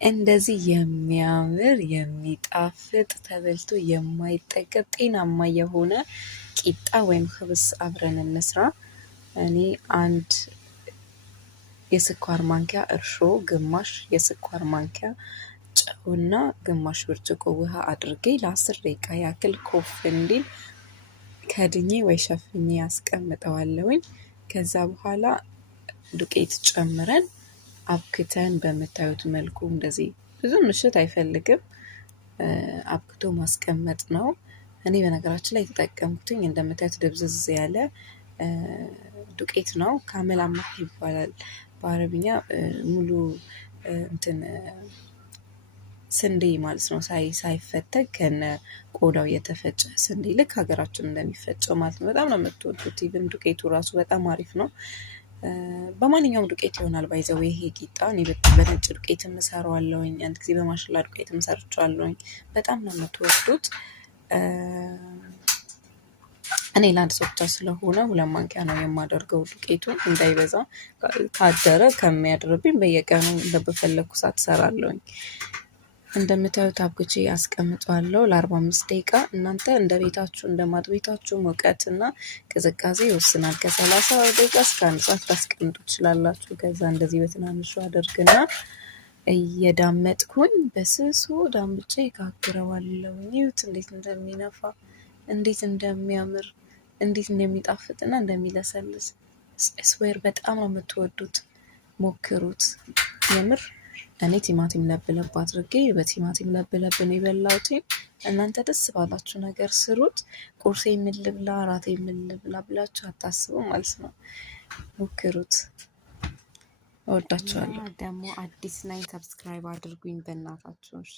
እንደዚህ የሚያምር የሚጣፍጥ ተበልቶ የማይጠገብ ጤናማ የሆነ ቂጣ ወይም ክብስ አብረን እንስራ። እኔ አንድ የስኳር ማንኪያ እርሾ፣ ግማሽ የስኳር ማንኪያ ጨውና ግማሽ ብርጭቆ ውሃ አድርጌ ለ10 ደቂቃ ያክል ኮፍ እንዲል ከድኜ ወይ ሸፍኜ ያስቀምጠዋለሁኝ። ከዛ በኋላ ዱቄት ጨምረን አብክተን በምታዩት መልኩ እንደዚህ ብዙ ምሽት አይፈልግም አብክቶ ማስቀመጥ ነው። እኔ በነገራችን ላይ የተጠቀምኩትኝ እንደምታዩት ድብዝዝ ያለ ዱቄት ነው። ካመል አማህ ይባላል በአረብኛ። ሙሉ እንትን ስንዴ ማለት ነው። ሳይፈተግ ከነ ቆዳው የተፈጨ ስንዴ ልክ ሀገራችን እንደሚፈጨው ማለት ነው። በጣም ነው የምትወዱት። ኢቭን ዱቄቱ ራሱ በጣም አሪፍ ነው። በማንኛውም ዱቄት ይሆናል ባይዘው ይሄ ቂጣ። እኔ በነጭ ዱቄት እሰራዋለሁኝ፣ አንድ ጊዜ በማሽላ ዱቄት እሰርቻለሁኝ። በጣም ነው የምትወዱት። እኔ ለአንድ ሰው ብቻ ስለሆነ 2 ማንኪያ ነው የማደርገው ዱቄቱን እንዳይበዛ። ካደረ ከሚያድርብኝ በየቀኑ እንደበፈለኩ ሰዓት እሰራለሁኝ። እንደምታዩት አብኩቼ አስቀምጠዋለሁ ለ45 ደቂቃ። እናንተ እንደ ቤታችሁ እንደ ማጥቤታችሁ ሙቀትና ቅዝቃዜ ይወስናል። ከ30 ደቂቃ እስከ 1 ሰዓት ታስቀምጡ ትችላላችሁ። ከዛ እንደዚህ በትናንሹ አደርግና እየዳመጥኩኝ በስሱ ዳምጬ ጋግረዋለሁ። ይሁት እንዴት እንደሚነፋ፣ እንዴት እንደሚያምር፣ እንዴት እንደሚጣፍጥና እንደሚለሰልስ ስዌር በጣም ነው የምትወዱት። ሞክሩት የምር። እኔ ቲማቲም ለብ አድርጌ በቲማቲም ለብ ነው የበላሁት። እናንተ ደስ ባላችሁ ነገር ስሩት። ቁርሴ ምን ልብላ፣ ራቴ ምን ልብላ ብላችሁ አታስቡ ማለት ነው። ሞክሩት። እወዳችኋለሁ። ደግሞ አዲስ ነኝ፣ ሰብስክራይብ አድርጉኝ በእናታችሁ እሺ።